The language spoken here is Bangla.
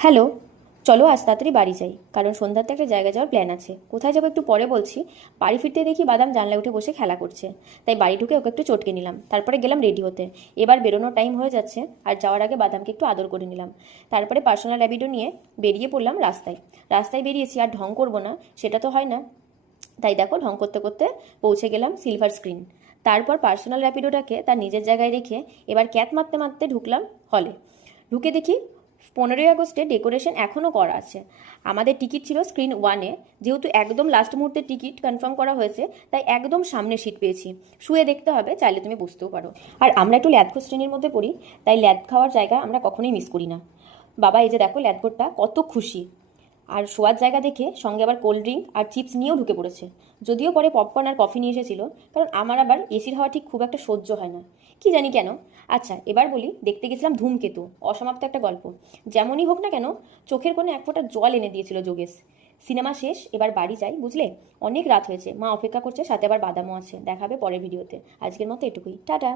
হ্যালো, চলো আজ তাড়াতাড়ি বাড়ি যাই, কারণ সন্ধ্যাতে একটা জায়গায় যাওয়ার প্ল্যান আছে। কোথায় যাবো একটু পরে বলছি। বাড়ি ফিরতে দেখি বাদাম জানলায় উঠে বসে খেলা করছে। তাই বাড়ি ঢুকে ওকে একটু চটকে নিলাম, তারপরে গেলাম রেডি হতে। এবার বেরোনোর টাইম হয়ে যাচ্ছে, আর যাওয়ার আগে বাদামকে একটু আদর করে নিলাম। তারপরে পার্সোনাল র্যাপিডো নিয়ে বেরিয়ে পড়লাম রাস্তায়। রাস্তায় বেরিয়েছি, আর ঢং করবো না সেটা তো হয় না। তাই দেখো, ঢং করতে করতে পৌঁছে গেলাম সিলভার স্ক্রিন। তারপর পার্সোনাল র্যাপিডোটাকে তার নিজের জায়গায় রেখে এবার ক্যাত মারতে মারতে ঢুকলাম হলে। ঢুকে দেখি 15ই আগস্টে ডেকোরেশন এখনও করা আছে। আমাদের টিকিট ছিল স্ক্রিন 1-এ। যেহেতু একদম লাস্ট মুহূর্তে টিকিট কনফার্ম করা হয়েছে, তাই একদম সামনে সিট পেয়েছি। শুয়ে দেখতে হবে, চাইলে তুমি বুঝতেও পারো। আর আমরা একটু ল্যাদখোর শ্রেণীর মধ্যে পড়ি, তাই ল্যাদ খাওয়ার জায়গা আমরা কখনোই মিস করি না। বাবা, এই যে দেখো ল্যাদখোরটা কত খুশি। আর শোয়ার জায়গা দেখে সঙ্গে আবার কোল্ড ড্রিঙ্ক আর চিপস নিয়েও ঢুকে পড়েছে। যদিও পরে পপকর্ন আর কফি নিয়ে এসেছিল, কারণ আমার আবার এসির হাওয়া ঠিক খুব একটা সহ্য হয় না, কি জানি কেন। আচ্ছা, এবার বলি, দেখতে গেছিলাম ধূমকেতু, অসমাপ্ত একটা গল্প। যেমনই হোক না কেন, চোখের কোণে এক ফোঁটা জল এনে দিয়েছিল যোগেশ। সিনেমা শেষ, এবার বাড়ি যাই, বুঝলে? অনেক রাত হয়েছে, মা অপেক্ষা করছে, সাথে আবার বাদামও আছে। দেখাবে পরের ভিডিওতে। আজকের মতো এটুকুই, টাটা।